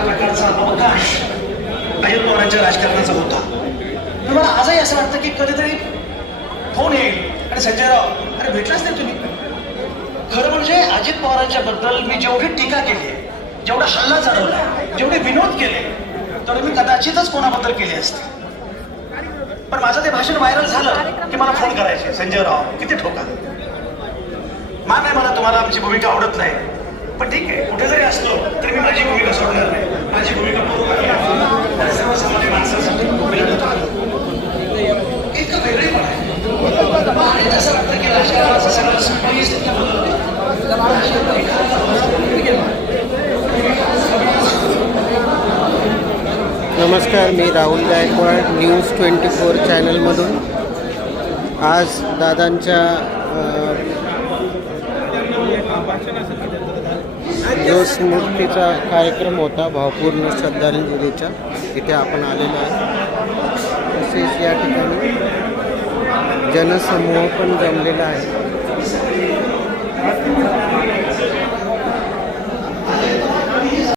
एका प्रकारचा अवकाश अजित पवारांच्या राजकारणाचा होता. मला आजही असं वाटतं की कधीतरी फोन येईल आणि संजय राव अरे भेटलाच नाही तुम्ही. खरं म्हणजे अजित पवारांच्या बद्दल मी जेवढी टीका केली, जेवढा हल्ला चढवला, जेवढे विनोद केले, तेवढे मी कदाचितच कोणाबद्दल केले असते. पण माझं ते भाषण व्हायरल झालं की मला फोन करायचे, संजय राव किती ठोका. मान आहे मला, तुम्हाला आमची भूमिका आवडत नाही, पण ठीक आहे, कुठे जरी असलो तरी मी माझी भूमिका सोडणार नाही. माझी भूमिका सर्वसामान्य माणसासाठी एक वेगळेपण आहे. आणि असं वाटतं की राजकारणाचं सगळं नमस्कार, मी राहुल गायकवाड न्यूज 24 चॅनलमधून. आज दादांच्या जो स्मृतीचा कार्यक्रम होता भावपूर्ण श्रद्धांजलीचा, इथे आपण आलेलो आहे. तसेच या ठिकाणी जनसमूह पण जमलेला आहे.